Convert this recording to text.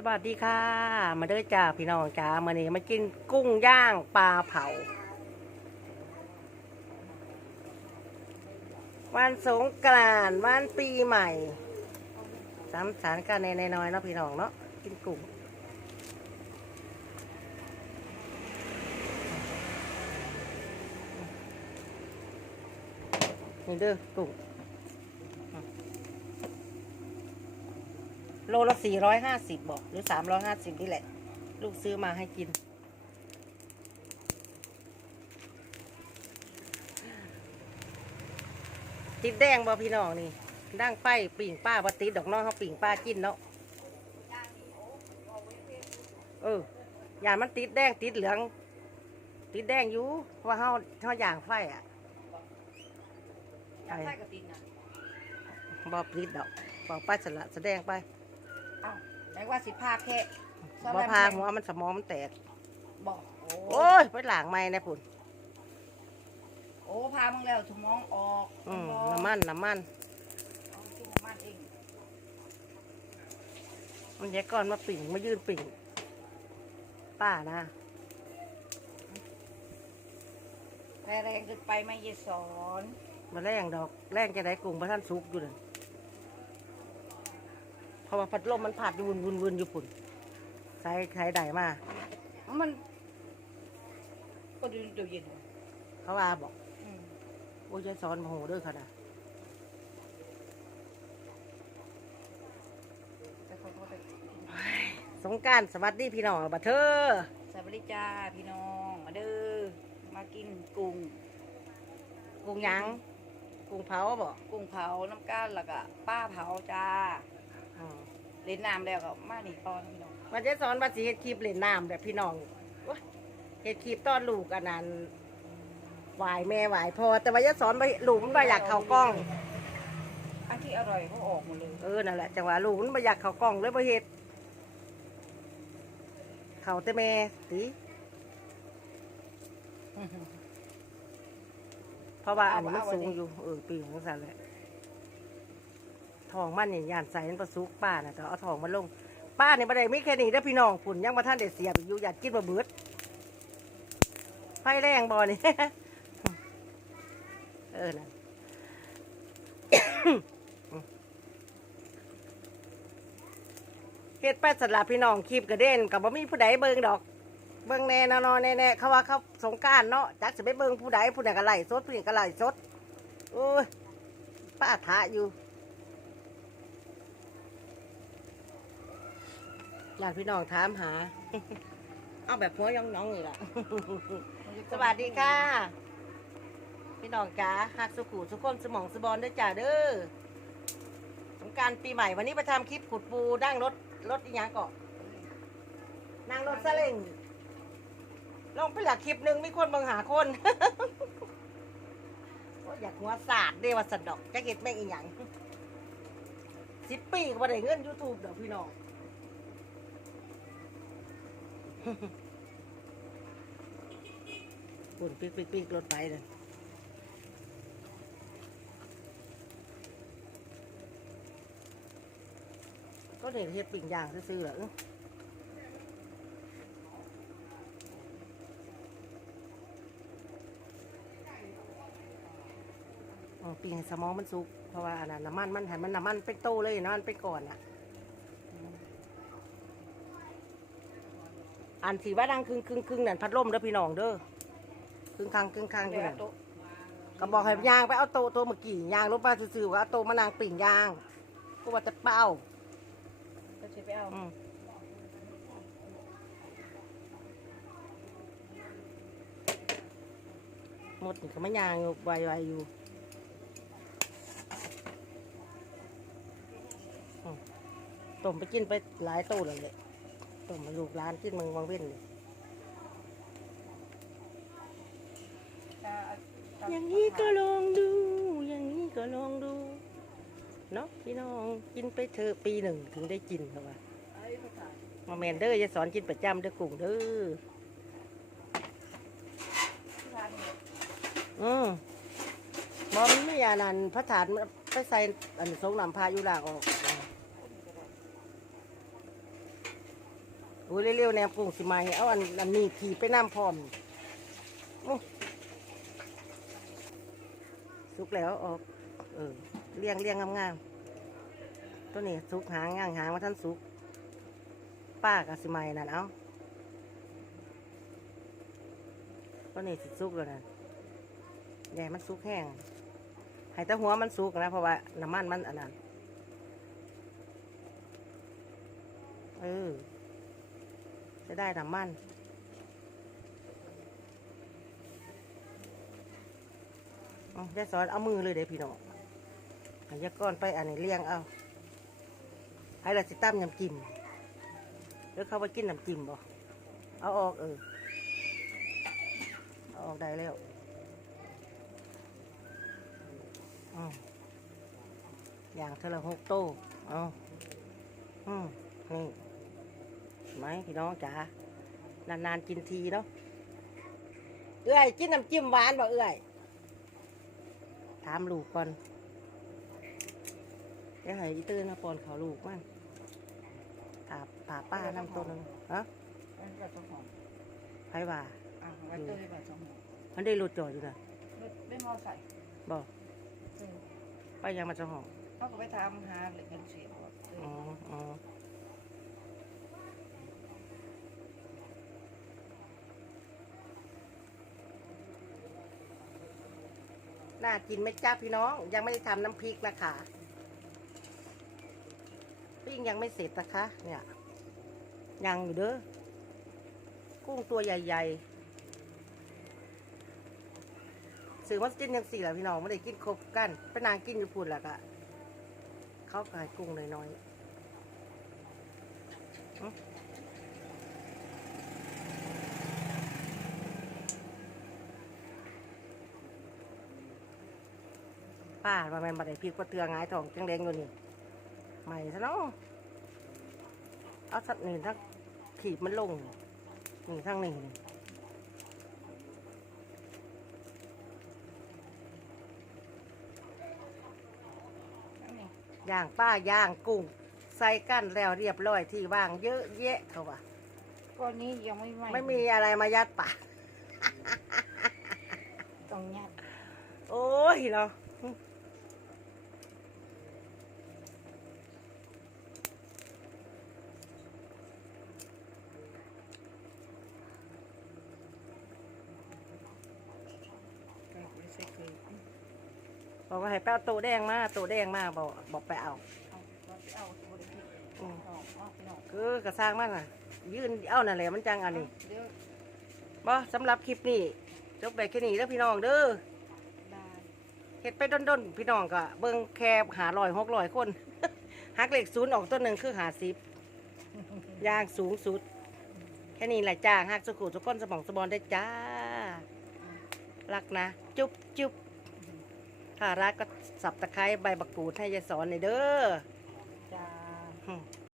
สวัสดีค่ะ มาเด้อจ้าพี่น้องจ้ามานี่มากินกุ้งย่างปลาเผา วันสงกรานต์วันปีใหม่สามสารกันในในน้อยเนาะพี่น้องเนาะกินกุ้งนี่เด้อกุ้ง โลละสี่ร้อยห้าสิบบอกหรือสามร้อยห้าสิบนี่แหละ ลูกซื้อมาให้กิน ติดแดงบ่พี่น้องนี่ดั้งไฟปิ่งป้าบ่ติดดอกน้องเขาปิ่งป้ากินเนาะเออยานมันติดแดงติดเหลือง ติดแดงอยู่เพราะว่าเขาเขาย่างไฟอะอยากได้กับตินนะบ่ติดดอกบอกไปสละแสดงไป อ้าวไหนว่าสิพาแค่บ่พาหัวมันสมองมันแตก บอกโอ้โอ้ยไปหลางไม่นะพุ่นโอ้พามึงแล้วสมองออกอืมบอกน้ำมันน้ำมัน เอากินน้ำมันเองมันแยกก้อนมาปิ่งมายืนปิ่งป้านะแพ้แรงเกินไปไม่เยสอนมาแรงดอกแรงจะได้กรุงพระท่านสุกอยู่เลย เพราะว่าพัดลมมันผัดอยู่วนวนวนอยู่ปุ่นใส่ใช้ได้มามันก็ดูตัวเย็นเขาว่าบอกอืมโอ้ยใจซ้อนโมโหเด้อค่ะนะแต่คนก็ไปกินสงกรารสวัสดีพี่น้องบัดเธอสวัสดีจ้าพี่น้องมาเด้อมากินกุ้งกุ้งหยังกุ้งเผาบอกกุ้งเผาน้ำก้านแล้วก็ป้าเผาจ้า อืมเล่นน้ำแล้วก็มาหนีตอนพี่น้องมันจะสอนภาษีเฮ็ดคลิปเล่นน้ำแบบพี่น้องโอ๊ยเฮ็ดคลิปต้อนลูกอันนั้นไหวายแม่ไหวายพอแต่ว่าจะสอนไปลูกมันบ่อยากเข้ากล้อง อันที่อร่อยเขาออกหมดเลยเออนั่นแหละจังหวะลูกมันบ่อยากเข้ากล้องเลยบ่เฮ็ดเข้าแต่แม่ติเพราะว่าอันนี้มันสูงอยู่เออปีของสันแหละ ทองมันนี่ยานใส่มันประสุกป้าน่ะแต่เอาทองมาลง ป้านี่ยบ่ได้มีแค่นี้เด้อพี่น้องฝุ่นยังมาท่านได้เสียบอีกอยู่อยากกินบ่เบิดไฟแรงบ่นี่ เออนั่นเฮ็ดไปสลับพี่น้องคลิปกระเด็นกับบ่มีผู้ใดเบิ่งดอก เบิ่งแน่นอนๆแน่ๆเขาว่าเขาสงกรารเนาะจักสิไปเบิ่งผู้ใดผู้ใดก็ไล่สดผู้นี้ก็ไล่สดโอ้ยป้าถาอยู่ ญาติพี่น้องถามหา เอาแบบหัวยองน้องนี่ล่ะ สวัสดีค่ะ พี่น้องจ๋าหักสุขุสุขคนสมองสบอนด้วยจ้าเด้อสงกรารปีใหม่วันนี้ไปทำคลิปขุดปูนั่งรถรถอีหยังเกาะนั่งรถซาเล้งลองไปหลักคลิปหนึ่งมีคนเบังหาคน โอ้ยอยากหัวสาดเดวสันดอกจะเก็ดแม่งอีหยังสิบปีก็บ่ได้เงินยูทูบดอกพี่น้อง ปุ่นปีกปีกปีกรถไปเลยก็เด็เฮ็ดปิ่งย่างซื้อๆเหรออื้อปิ่งสมองมันสุก เพราะว่าอันนั้นน้ำมันมันให้มันน้ำมันเป็นโตเลยน้ำมันไปก่อนอะ อันสีว่าดังครึ่งครึ่งครึ่งนั่นพัดลมเด้อพี่น้องเด้อครึ่งคังครึ่งคังอยู่เดี๋ยวนั่นโต๊ะก็บอกให้ยางไปเอาโตะโตะเมื่อกี้ยางลงมาซื่อๆว่าเอาโตะมานางปิ่งยางก็ว่าจะเป้าก็จะไปเอาอืมหมดนี่ก็ไม่ยางอยู่ไวๆอยู่อืมต้มไปกินไปหลายโตะเลยแหละ ต้มมาลูกร้านกินมึงวังเว้นเลยอย่างนี้ก็ลองดู อย่างนี้ก็ลองดูเนาะพี่น้องกินไปเถอะปีหนึ่งถึงได้กินเขาว่ามาแมนเดอร์จะสอนกินประจำเด้อกุ้งเด้ออืมบอมไม่ยานันพระฐานไปใส่อันสงน้ำพายุลางออก โอ้ยเร็วๆแนมกุ้งสิไหมาเอาอันอันนี้ขี่ไปน้ำพร้อมสุกแล้วออก เออเลี้ยงเลี้ยงงามๆตัวนี้สุกหางง่างหางมาท่านสุกป้ากับสิไมานั่นเอาตัวนี้สิสุกแล้วนั่นใหญ่มันสุกแห้งให้แต่หัวมันสุกนะเพราะว่าน้ำมันมันอันนั้นเออ จะได้น้ำมันเอาได้สอนเอามือเลยเดี๋ยวพี่น้องให้ยาก้อนไปอันนี้เลี้ยงเอาให้เราสิตั้มยำจิ้มเดี๋ยวเขาไปกินน้ำจิ้มบ่เอาออกเออเอาออกได้แล้วออย่างเทอละหกโต้เอาอืมนี่ ไหมพี่น้องจ๋านานๆกินทีเนาะเอื้อยกินน้ำจิ้มหวานบ่เอื้อยถามลูกก่อนเดี๋ยวให้อีเตื้อนะปอนเขาลูกมั่งถาถาป้าน้ำต้นงฮะมันแบบสองหอมไผว่าอะไว้ตัวแบบสองหอมมันได้รถจอดอยู่นะไม่ไม่มอใส่บอกเออไปยังมันจะหอมเขาก็ไปทำหาเหล็กกันเสียบออกเออ๋อ อ อ๋อ น่ากินไหมจ้าพี่น้อง ยังไม่ได้ทำน้ำพริกนะคะปิ้งยังไม่เสร็จนะคะ เนี่ยยังอยู่เด้อกุ้งตัวใหญ่ๆสื่อว่ากินยังสี่แหละพี่น้องไม่ได้กินครบกันไปนางกินอยู่พุ่นแหละกะเขากายกุ้งน้อยๆ ป้าว่าแม่นบัดไดพริกก็เตือหงายทองจังแดงอยู่นี่ใหม่ซะเนาะเอาสักนี่ทั้งขีบมันลงนี่ทั้งนี่นี่นั่นนี่ย่างป้าย่างกุ้ง ใส่กั้นแล้วเรียบร้อยที่ว่างเยอะแยะเขาว่าก้อนนี้ยังไม่ไหม้ไม่มีอะไรมายัดปากตรงยัด โอ้ยเนาะ ก็ไม่ใช่เคยเอา บอกว่าให้ไปเอาโตะแดงมาโตะแดงมาบอกบอกไปเอาเราไปเอาตัวเล็กอืมๆออกออกไปออกคือกระสร้างมันอะ ยื่นเอานั่นแหละมันจังอันนี้เดี๋ยวบ่สำหรับคลิปนี้จบไปแค่นี้แล้วพี่น้องเด้อได้เฮ็ดไปด้นๆพี่น้องก็เบิ่งแค่หาลอยหกลอยคนหักเลขศูนย์ออกตัวหนึ่งคือหาสิบย่างสูงสุด แค่นี้แหละจ้าหักสุขุทุกคนสมองสมองได้จ้ารักนะ จุ๊บจุ๊บ ถ้ารักก็สับตะไคร้ใบบักกูดให้ยายสอนหน่อยเด้อ